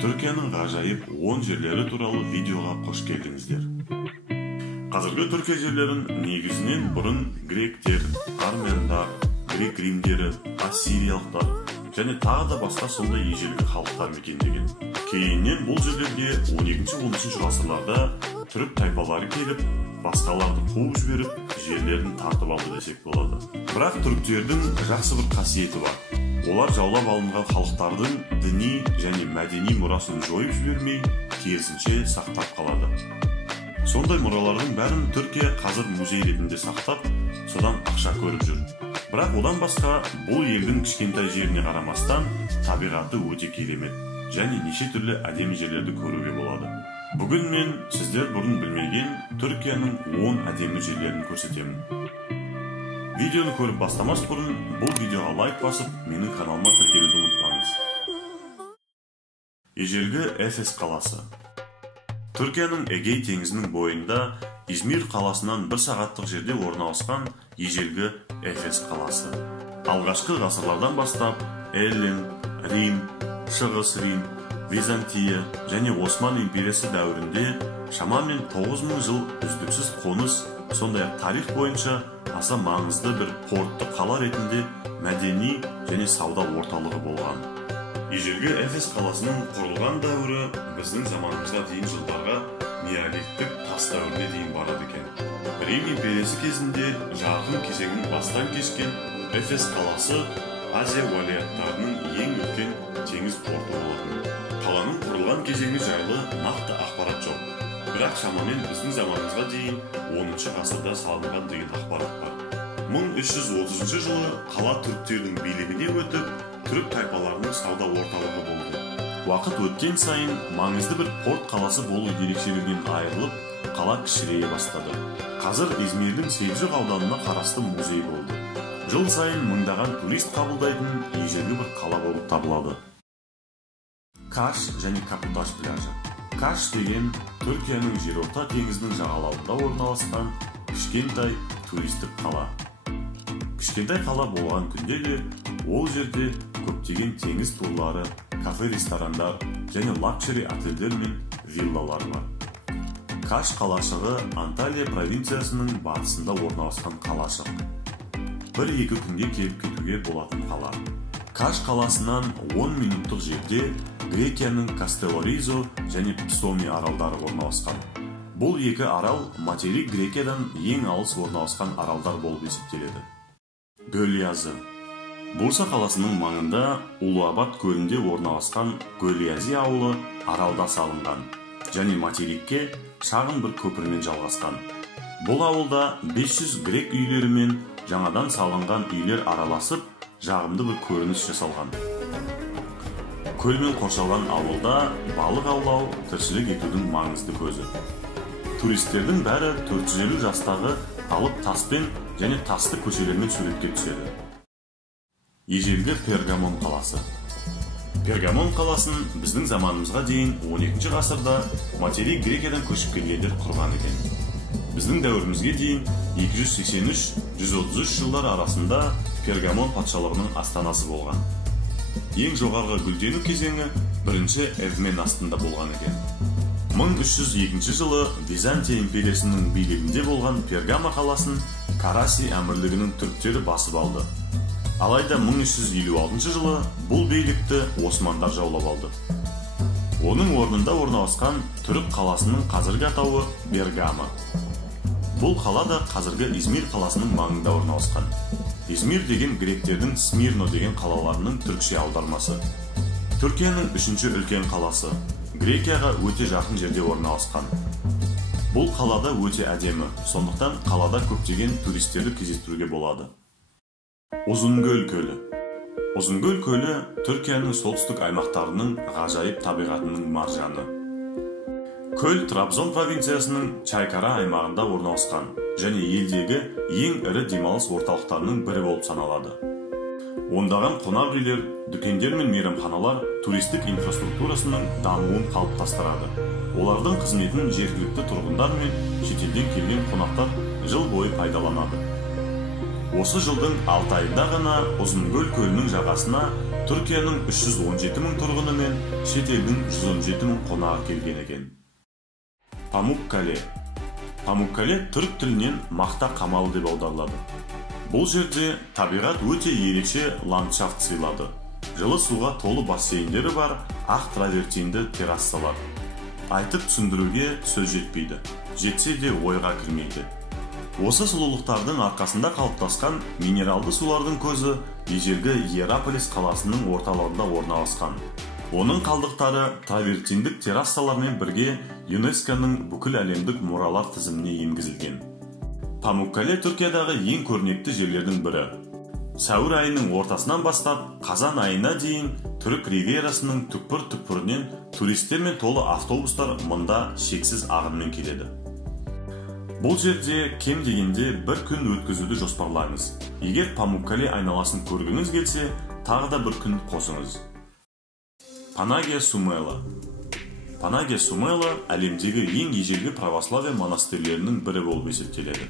Түркияның ғажайып 10 жерлері туралы видеоға қош келдіңіздер. Қазіргі Түркия жерлерін негізінен бұрын гректер, армяндар, грек римдері, ассириялықтар және тағы да басқа сондай ежелгі халықтар мекендеген. Кейіннен бұл жерлерге 12-13 ғасырларда түрік тайпалары келіп, басқаларды қуып жіберіп, жерлерін тартып алды десек болады. Бірақ түріктердің жақсы бір қасиеті бар. Олар жаулап алынған халықтардың діни және мәдени мұрасын жойып жібермей, керісінше сақтап қалады. Сондай мұралардың бәрін Түркия қазір музей ретінде сақтап, содан ақша көріп жүр. Бірақ одан басқа бұл елдің кішкентай жеріне қарамастан табиғаты өте керемет және неше түрлі әдемі жерлерді көруге болады. Бүгін мен сіздер бұрын білмеген Түркияның 10 әдемі жерлерін көрсетемін. Видеоны көріп бастамас бұрын бұл видеоға лайк басып, менің каналыма тіркелуді ұмытпаңыз. Ежелгі Эфес қаласы. Түркияның Эгей теңізінің бойында Измир қаласынан 1 сағаттық жерде орналасқан ежелгі Эфес қаласы. Алғашқы ғасырлардан бастап Эллин, Рим, Шығыс Рим, Византия және Осман империясы дәуірінде шамамен 9000 жыл үздіксіз қоныс, сондай-ақ тарих бойынша аса маңызды бір портты қала ретінде мәдени және сауда орталығы болған. Ежелгі Эфес қаласының құрылған дәуірі біздің заманымызға дейін жылдарға неолиттік тас дәуіріне дейін барады екен. Рим империясы кезінде жарқын кезеңін бастан кешкен Эфес қаласы Азия уәлаяттарының ең үлкен теңіз порты болатын. Қаланың құрылған кезеңі жайлы нақты ақпарат жоқ. Бірақ шамамен біздің заманымызға дейін 10-шы ғасырда салынған деген ақпарат бар. 1330 жылы қала түріктердің билігіне өтіп, түрік тайпаларының сауда орталығы болды. Уақыт өткен сайын маңызды бір порт қаласы болу ерекшелігінен айырылып, қала кішірейе бастады. Қазір Измирдің Селжұқ ауданына қарасты музей болды. Жыл сайын мыңдаған турист қабылдайтын ежелгі бір қала болып табылады. Каш және Капуташ пляжы. Каш деген Түркияның жерорта теңізінің жағалауында орналасқан кішкентай туристік қала. Кішкентай қала болған күнде де ол жерде көптеген теңіз турлары, кафе-ресторандар және лакшери отельдер мен виллалар бар. Каш қалашығы Анталия провинциясының батысында орналасқан қалашық. 1-2 күнге келіп кетуге болатын қала. Каш қаласынан 10 минуттық жерде Грекияның Кастелоризо және Псоми аралдары орналасқан. Бұл екі арал материк Грекиядан ең алыс орналасқан аралдар болып есептеледі. Гөлязы. Бурса қаласының маңында Улуабад көлінде орналасқан Гөлиязи ауылы аралда салынған және материкке шағын бір көпірмен жалғасқан. Бұл ауылда 500 грек үйлері мен жаңадан салынған үйлер араласып, жағымды бір көрініс жасалған. Көлмен қоршалған ауылда балық аулау тіршілік етудің маңызды көзі. Туристердің бәрі 450 жастағы алып таспен және тасты көшелермен суретке түседі. Ежелгі Пергамон қаласы. Пергамон қаласын біздің заманымызға дейін 12-ші ғасырда материк Грекиядан көшіп келгендер құрған екен. Біздің дәуірімізге дейін 283-133 жылдар арасында Пергамон патшалығының астанасы болған. Ең жоғарғы гүлдену кезеңі 1-ші Эвмен астында болған екен. 1302 жылы Византия империясының билігінде болған Пергама қаласын Караси әмірлігінің түріктері басып алды. Алайда 1356 жылы бұл билікті османдар жаулап алды. Оның орнында орналасқан түрік қаласының қазіргі атауы Бергама. Бұл қала да қазіргі Измир қаласының маңында орналасқан. Измир деген гректердің Смирно деген қалаларының түркше аудармасы. Түркияның 3-ші үлкен қаласы. Грекияға өте жақын жерде орналасқан. Бұл қалада өте әдемі, сондықтан қалада көптеген туристерді кездестіруге болады. Ұзынгөл көлі. Ұзынгөл көлі Түркияның солтүстік аймақтарының ғажайып табиғатының маржаны. Көл Трабзон провинциясының Чайкара аймағында орналасқан және елдегі ең ірі демалыс орталықтарының бірі болып саналады. Ондаған қонақ үйлер, дүкендер мен мейрамханалар туристік инфраструктурасының дамуын қалыптастырады. Олардың қызметін жергілікті тұрғындар мен шетелден келген қонақтар жыл бойы пайдаланады. Осы жылдың 6 айында ғана Ұзынгөл көлінің жағасына Түркияның 317 мың тұрғыны мен шет елдің 117 мың қонағы келген екен. Памуккале. Памуккале түрік тілінен мақта қамалы деп аударылады. Бұл жерде табиғат өте ерекше ландшафт сыйлады. Жылы суға толы бассейндері бар ақ травертинді террассалар. Айтып түсіндіруге сөз жетпейді, жетсе де ойға кірмейді. Осы сұлулықтардың арқасында қалыптасқан минералды сулардың көзі ежелгі Иераполис қаласының орталығында орналасқан. Оның қалдықтары травертиндік террассалармен бірге ЮНЕСКО-ның бүкіл әлемдік мұралар тізіміне енгізілген. Памуккале Түркиядағы ең көрнекті жерлердің бірі. Сәуір айының ортасынан бастап қазан айына дейін Түрік ривьерасының түкпір-түкпірінен туристермен толы автобустар мұнда шексіз ағынмен келеді. Бұл жерде кем дегенде бір күн өткізуді жоспарлаңыз. Егер Памуккале айналасын көргіңіз келсе, тағы да бір күн қосыңыз. Панагия Сумела. Панагия Сумела әлемдегі ең ежелгі православие монастырлерінің бірі болып есептеледі.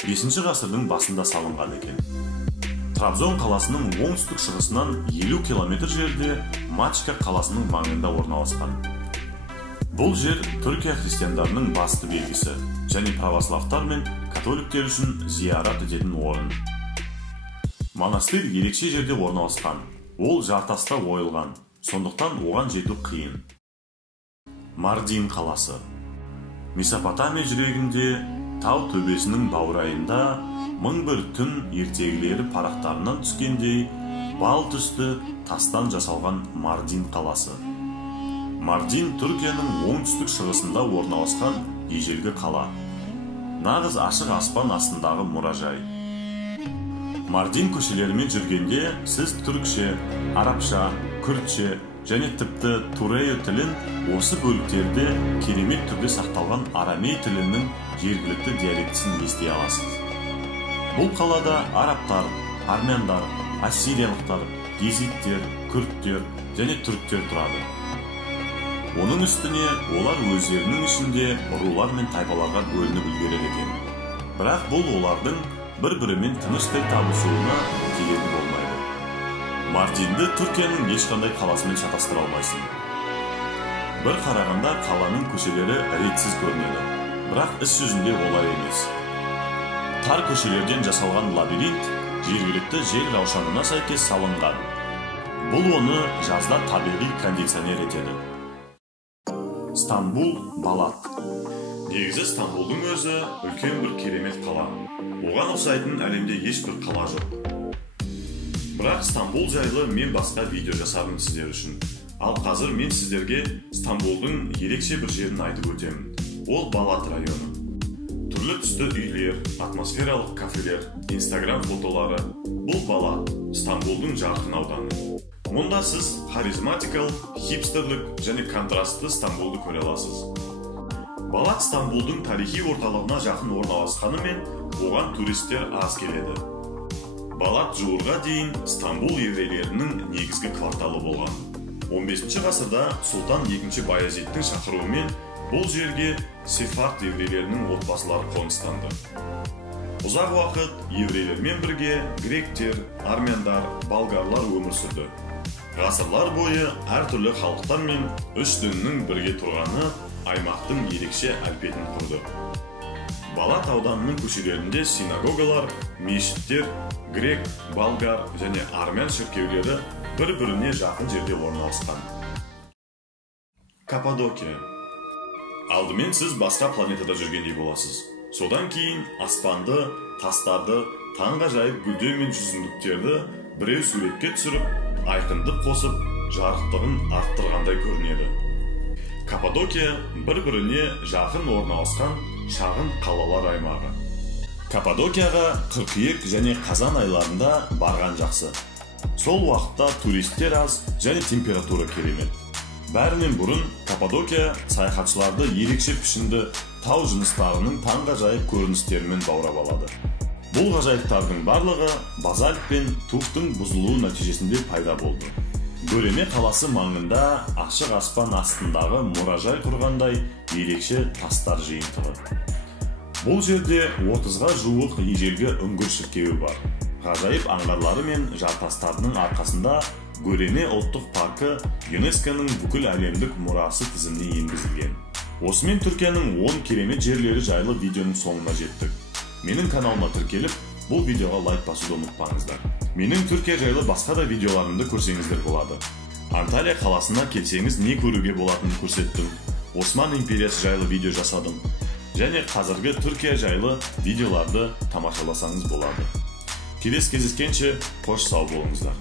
5 ғасырдың басында салынған екен. Трабзон қаласының оңтүстік шығысынан 50 километр жерде Мачка қаласының маңында орналасқан. Бұл жер Түркия христиандарының басты белгісі және православтар мен католиктер үшін зиярат ететін орын. Монастырь ерекше жерде орналасқан. Ол жартаста ойылған, сондықтан оған жету қиын. Мардин қаласы. Месопотамия жүрегінде тау төбесінің баурайында 1001 түн ертегілері парақтарынан түскендей бал түсті тастан жасалған Мардин қаласы. Мардин Түркияның оңтүстік шығысында орналасқан ежелгі қала. Нағыз ашық аспан астындағы мұражай. Мардин көшелерімен жүргенде сіз түркше, арабша, күртше және тіпті турея тілін осы бөліктерде керемет түрде сақталған арамей тілінің жергілікті диалектісін ести аласыз. Бұл қалада арабтар, армяндар, ассириялықтар, гезиттер, күрттер және түріктер тұрады. Оның үстіне олар өздерінің ішінде рулар мен тайпаларға бөлініп үлгереді екен. Бірақ бұл олардың бір-бірімен тыныш тіл табысуына кедергі болмайды. Мардинді Түркияның ешқандай қаласымен шатастыра алмайсың. Бір қарағанда қаланың көшелері ретсіз көрінеді, бірақ іс жүзінде олай емес. Тар көшелерден жасалған лабиринт жергілікті жел раушанына сәйкес салынған. Бұл оны жазда табиғи кондиционер етеді. Стамбул, Балат. Негізі Стамбулдың өзі үлкен бір керемет қала. Оған ұқсайтын әлемде ешбір қала жоқ. Бірақ Стамбул жайлы мен басқа видео жасармын сіздер үшін. Ал қазір мен сіздерге Стамбулдың ерекше бір жерін айтып өтемін. Ол Балат районы. Түрлі түсті үйлер, атмосфералық кафелер, Instagram фотолары. Бұл Балат, Стамбулдың жарқын ауданы. Мұнда сіз харизматикалық, хипстерлік және контрастты Стамбулды көре аласыз. Балат Стамбулдың тарихи орталығына жақын орналасқанымен, оған туристер аз келеді. Балат жуырға дейін Стамбул еврейлерінің негізгі кварталы болған. 15 ғасырда Сұлтан 2 Баязиттің шақыруымен бұл жерге сефард еврейлерінің отбасылары қоныстанды. Ұзақ уақыт еврейлермен бірге гректер, армяндар, болгарлар өмір сүрді. Ғасырлар бойы әртүрлі халықтар мен үш діннің бірге тұрғаны аймақтың ерекше әлпетін құрды. Балат ауданының көшелерінде синагогалар, мешіттер, грек, болгар және армян шіркеулері бір-біріне жақын жерде орналасқан. Каппадокия. Алдымен сіз басқа планетада жүргендей боласыз. Содан кейін аспанды, тастарды, таңғажайып гүлдер мен жүзімдіктерді біреу суретке түсіріп, айқындық қосып, жарықтығын арттырғандай көрінеді. Каппадокия бір-біріне жақын орналасқан шағын қалалар аймағы. Каппадокияға қыркүйек және қазан айларында барған жақсы. Сол уақытта туристер аз және температура керемет. Бәрінен бұрын Каппадокия саяхатшыларды ерекше пішінді тау жыныстарының таңғажайып көріністерімен баурап алады. Бұл ғажайыптардың барлығы базальт пен туфтың бұзылуы нәтижесінде пайда болды. Бөреме қаласы маңында ашық аспан астындағы мұражай құрғандай ерекше тастар жиынтығы. Бұл жерде 30-ға жуық ежелгі үңгір шіркеуі бар. Ғажайып аңғарлары мен жартастарының арқасында Гөрене ұлттық паркі ЮНЕСКО-ның бүкіл әлемдік мұрасы тізіміне енгізілген. Осымен Түркияның 10 керемет жерлері жайлы видеоның соңына жеттік. Менің каналыма тіркеліп, бұл видеоға лайк басуды ұмытпаңыздар. Менің Түркия жайлы басқа да видеоларымды көрсеңіздер болады. Анталия қаласына келсеңіз не көруге болатынын көрсеттім. Осман империясы жайлы видео жасадым. Және қазіргі Түркия жайлы видеоларды тамашаласаңыз болады. Келесі кездескенше қош сау болыңыздар.